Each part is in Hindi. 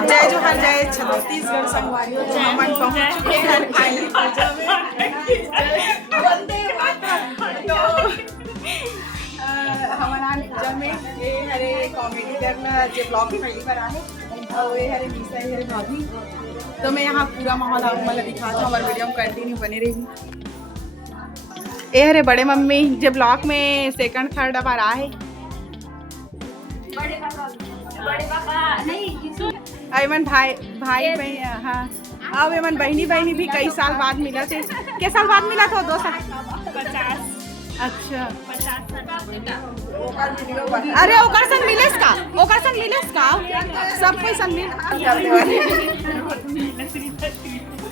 जय जोहार जय छत्तीसगढ़ संगवारी हमन पहुंच चुके हैं फाइनली पूजा में। वंदे मातरम। तो हमारा पूजा में ये हरे कॉमेडी करना जो ब्लॉग पहली बार आए और ये हरे मीसा हरे भाभी। तो मैं यहाँ पूरा माहौल आपको मतलब दिखाता हूँ, हमारे वीडियो में कंटिन्यू बने रही। ये हरे बड़े मम्मी जो ब्लॉग में सेकंड थर्ड बार आए। अमन भाई बहन, हाँ अब अमन बहनी भी कई साल बाद मिला थे। किस साल बाद मिला था? 2 साल 50। अच्छा 50 अरे ओकर संग मिलेस का सब कोई संग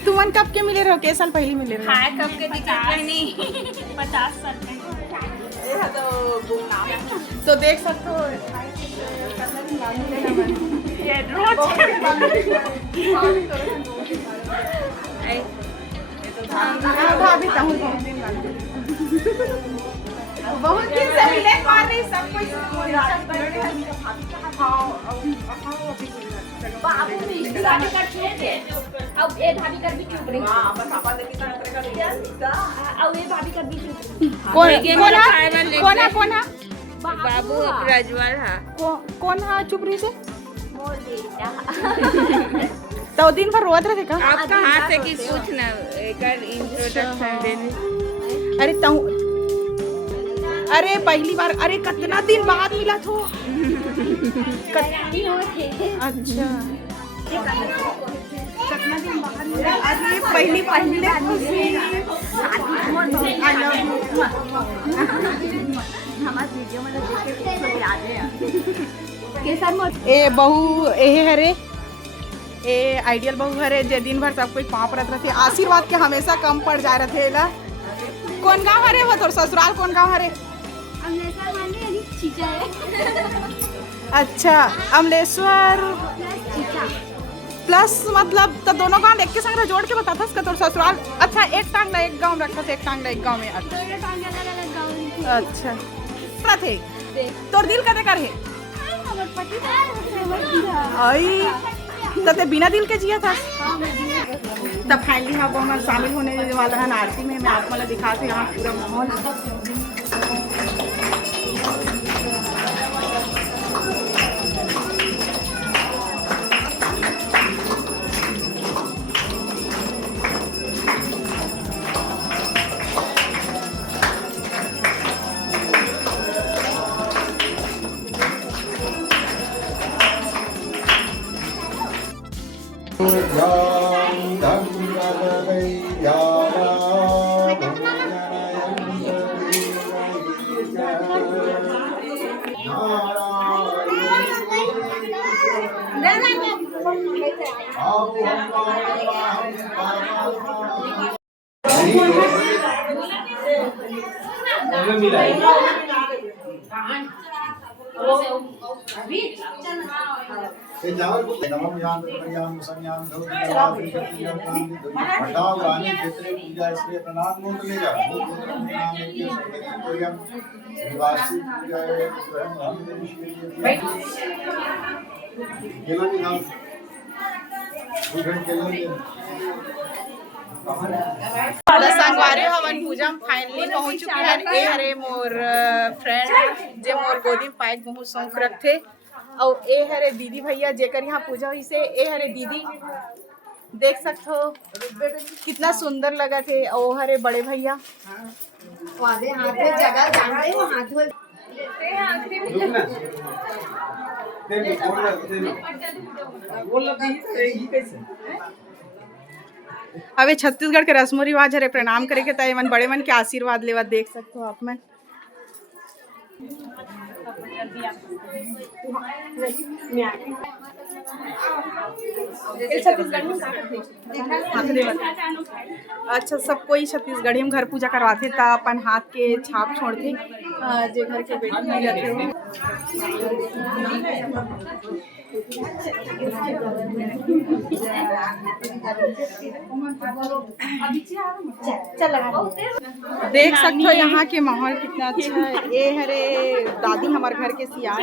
तुमन कब के मिले रहो? के साल पहले मिले रहो? हाँ कब के नहीं 50 साल तो देख सकते हो भाभी बहुत दिन से मिले सब कुछ कौन है बाबू प्रज्वल है कौन है चुप रही से तो दिन भर रोत रहे का? आप कहाँ से की पूछना इंट्रोडक्शन देने। अरे पहली बार, अरे कितना दिन बाद मिला तो। अच्छा कितना दिन बाद मिला? अरे पहली ए बहू ए हरे ए आइडियल बहू हरे जे दिन भर सब कोई पाँव पड़त रहे। आशीर्वाद के हमेशा कम पड़ जा रहे थे। कौन गाँव हरे वो तोर ससुराल कौन गाँव हरे? अच्छा अमलेश्वर प्लस मतलब तो दोनों गांव एक के संग जोड़ के बता था तोर ससुराल। अच्छा एक टांग ला एक गांव रखा था, एक टांग ला एक गांव में। अच्छा थे तोर दिल कदे कर है आई तो बिना दिल के जिया था। तब फाइनली हाँ वो शामिल होने वाला है आरती में। मैं आपको मतलब दिखाती हूँ यहाँ पूरा माहौल। संगवारी हवन पूजा फाइनली पहुंच चुके हैं। ए हरे मोर फ्रेंड जे मोर गोदी पाइक बहुत शौक रखते और ए हरे दीदी भैया जेकर यहाँ पूजा हुई से। ए हरे दीदी देख सकते हो कितना सुंदर लगा थे। ओ हरे बड़े भैया अबे छत्तीसगढ़ के रस्मो रिवाज हरे प्रणाम करे के तय मन बड़े मन के आशीर्वाद लेवा। देख सकते हो आप मन अच्छा सब कोई छत्तीसगढ़ी में घर पूजा करवाते ता अपन हाथ के छाप छोड़ते जे घर के बेटी नहीं रहते। देख सकते हो यहाँ के माहौल कितना अच्छा है। ये हरे दादी हमारे घर के सियार